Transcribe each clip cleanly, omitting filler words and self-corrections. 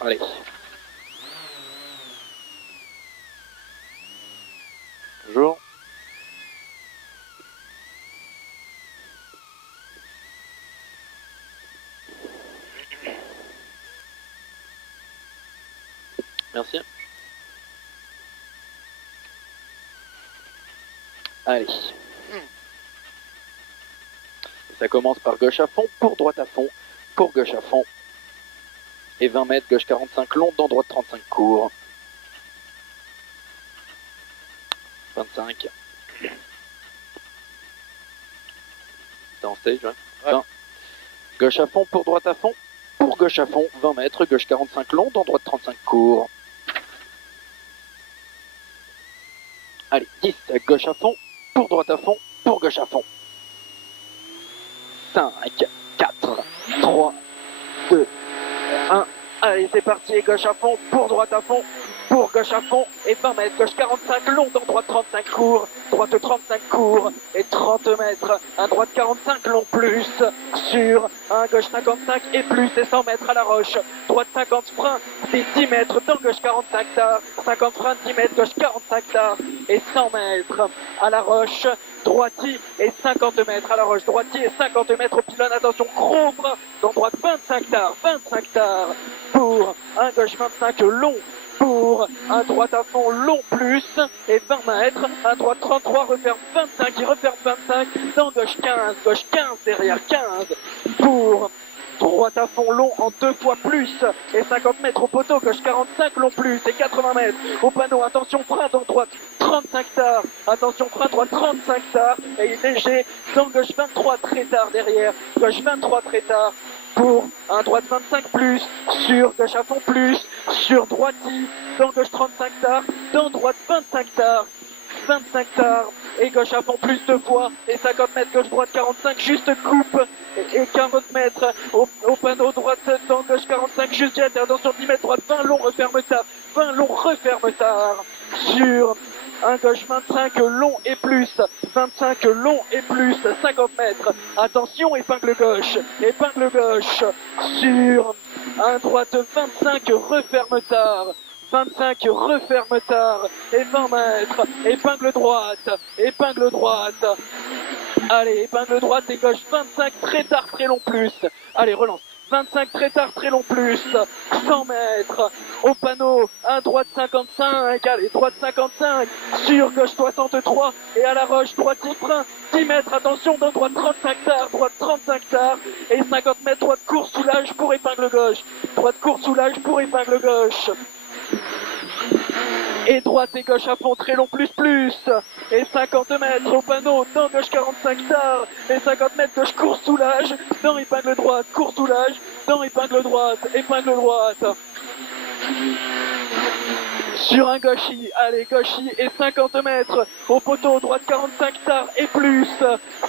Allez. Bonjour. Merci. Allez. Ça commence par gauche à fond, pour droite à fond, pour gauche à fond. Et 20 mètres, gauche 45 long, dans droite 35 court. 25. C'est en stage, ouais. 20. Gauche à fond, pour droite à fond, pour gauche à fond, 20 mètres, gauche 45 long, dans droite 35 court. Allez, 10, gauche à fond, pour droite à fond, pour gauche à fond. 5, 4, 3, 2, 1. Allez, c'est parti, gauche à fond, pour droite à fond, pour gauche à fond, et 20 mètres, gauche 45 long, dans droite 35 court, droite 35 court, et 30 mètres, un droite 45 long plus, sur un gauche 55 et plus, et 100 mètres à la roche, droite 50 frein, c'est 10 mètres, dans gauche 45 tard, 50 frein, 10 mètres, gauche 45 tard, et 100 mètres à la roche, droitier et 50 mètres à la roche, droitier et 50 mètres au pylône, attention, gros frein, dans droite 25 tard, pour un gauche 25 long, pour un droite à fond long plus, et 20 mètres, un droite 33, referme 25, il referme 25, dans gauche 15 derrière 15, pour droite à fond long en 2 fois plus, et 50 mètres au poteau, gauche 45 long plus, et 80 mètres au panneau, attention frein dans droite 35 tard, attention frein droite 35 tard, et il est léger, dans gauche 23 très tard derrière, gauche 23 très tard, pour un droite 25 plus, sur gauche à fond plus, sur droiti, dans gauche 35 tard, dans droite 25 tard, et gauche à fond plus 2 fois, et 50 mètres gauche droite 45, juste coupe, et 40 mètres au panneau droite dans gauche 45, juste jet, attention 10 mètres droite, 20 long, referme tard, 20 long, referme tard, sur un gauche 25 long et plus, 25 long et plus, 50 mètres, attention épingle gauche, sur un droite 25, referme tard, 25 referme tard, et 20 mètres, épingle droite, allez, épingle droite et gauche 25, très tard, très long plus, allez relance, 25 très tard, très long plus, 100 mètres, au panneau, un droite 55, allez, droite 55, sur gauche 63, et à la roche, droite frein, 10 mètres, attention, dans droite 35 tard, et 50 mètres, droite course, soulage pour épingle gauche, et droite et gauche à fond, très long plus, et 50 mètres au panneau, dans gauche 45 tard, et 50 mètres gauche course soulage, dans épingle droite, course soulage, dans épingle droite, sur un gauchy, allez gauchy et 50 mètres au poteau, droite 45 tard et plus,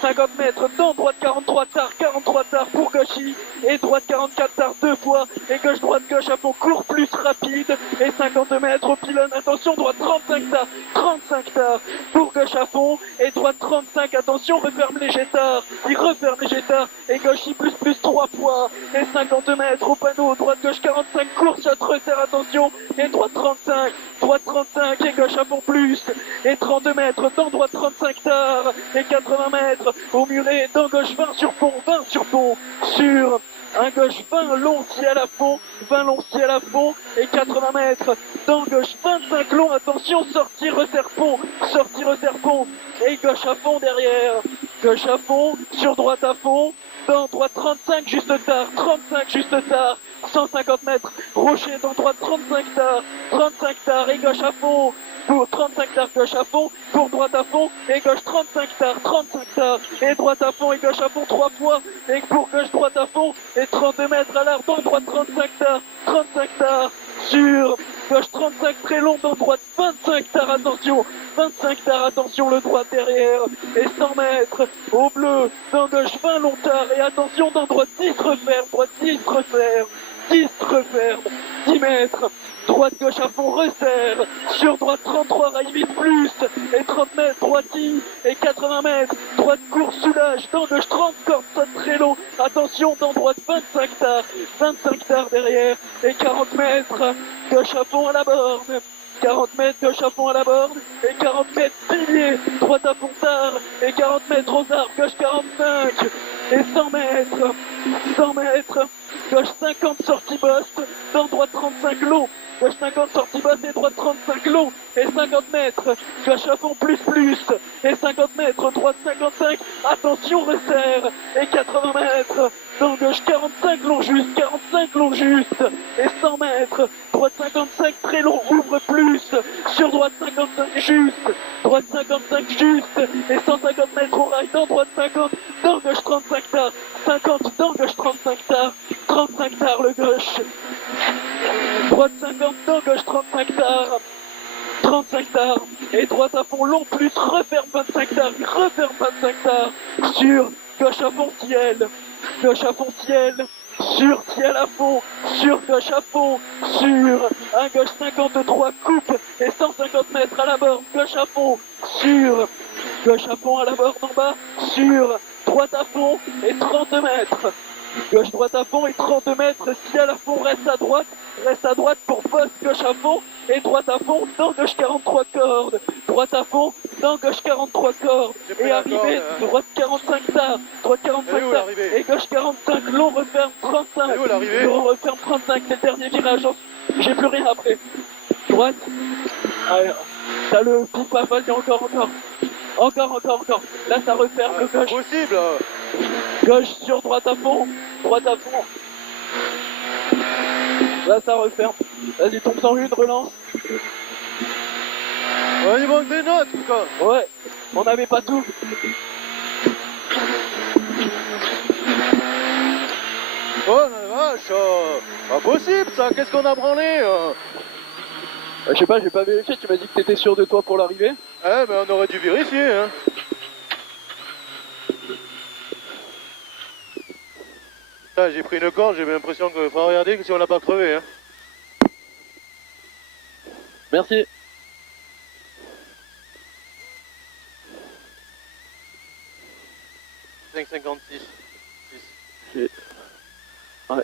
50 mètres dans droite 43 tard pour gauchy, et droite 44 tard 2 fois, et gauche droite gauche à fond court plus rapide, et 50 mètres au pylône, attention droite 35 tard pour gauche à fond, et droite 35, attention referme léger tard, il referme léger tard, et gauchy plus 3 fois, et 50 mètres au panneau, droite gauche 45 course, shot resserre, attention, et droite 35 et gauche à fond plus, et 32 mètres dans droite 35 tard, et 80 mètres au muret, dans gauche 20 sur fond, sur un gauche 20 long ciel à fond, et 80 mètres dans gauche 25 long, attention, sortie resserre pont, et gauche à fond derrière, gauche à fond, sur droite à fond, dans droite 35 juste tard, 150 mètres, rocher dans droite 35 tard, et gauche à fond, pour 35 tard, gauche à fond, pour droite à fond, et gauche 35 tard, et droite à fond, et gauche à fond 3 fois, et pour gauche droite à fond, et 32 mètres à l'arbre, dans droite 35 tard, sur gauche 35 très long, dans droite 25 tard, attention, le droit derrière, et 100 mètres au bleu, dans gauche 20 long tard, et attention, dans droite 10 referme, 10 mètres, droite gauche à fond, resserre, sur droite 33, rail 8 plus, et 30 mètres, droitille, et 80 mètres, droite course, soulage, dans gauche 30, corde, saute très long, attention, dans droite 25 tard derrière, et 40 mètres, gauche à fond à la borne, 40 mètres, gauche à fond à la borne, et 40 mètres, pilier, droite à fond tard, et 40 mètres aux arbres, gauche 45, et 100 mètres, gauche 50, sortie bosse, dans droite 35 long, gauche 50, sortie bosse et droite 35 long, et 50 mètres, gauche à fond plus, et 50 mètres, droite 55, attention, resserre, et 80 mètres, dans gauche 45 long juste, et 100 mètres, droite 55 très long, ouvre plus, sur droite 55 juste, droite 55 juste, et 150 mètres au rail, dans droite 50, dans gauche 35 tard, 50, dans gauche 35 tard, 35 tard le gauche, droite 50, dans gauche 35 tard, 35 tard, et droite à fond long plus, referme 25 tard, sur gauche à fond ciel, sur ciel à fond, sur gauche à fond, sur un gauche 53 coupe et 150 mètres à la borne, gauche à fond, sur gauche à fond à la borne en bas, sur droite à fond et 30 mètres. Gauche droite à fond et 30 mètres, ciel à fond, reste à droite pour poste, gauche à fond et droite à fond, dans gauche 43 cordes, droite à fond, dans gauche 43 cordes, et arrivé, droite 45 tard, droite 45 tard, et gauche 45, long referme 35, long referme 35, c'est le dernier virage, j'ai plus rien après, droite, allez, t'as le poupe à vas-y encore, là ça referme le gauche, possible. Gauche sur droite à fond, là ça referme, vas-y tombe sans une, relance. Il manque des notes quoi. Ouais, on n'avait pas tout. Oh la vache, pas possible ça, qu'est-ce qu'on a branlé Je sais pas, j'ai pas vérifié, tu m'as dit que t'étais sûr de toi pour l'arrivée. mais on aurait dû vérifier hein. J'ai pris une corde, j'ai l'impression qu'il faut regarder que si on l'a pas crevé hein. Merci. « 5,56. Ouais.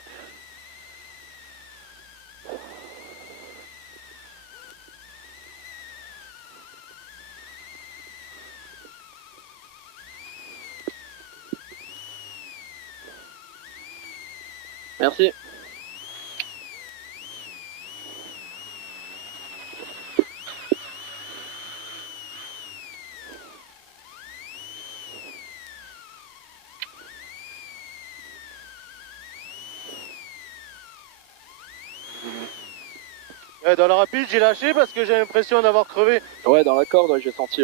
Merci. Dans la rapide j'ai lâché parce que j'ai l'impression d'avoir crevé. Ouais, dans la corde, j'ai senti.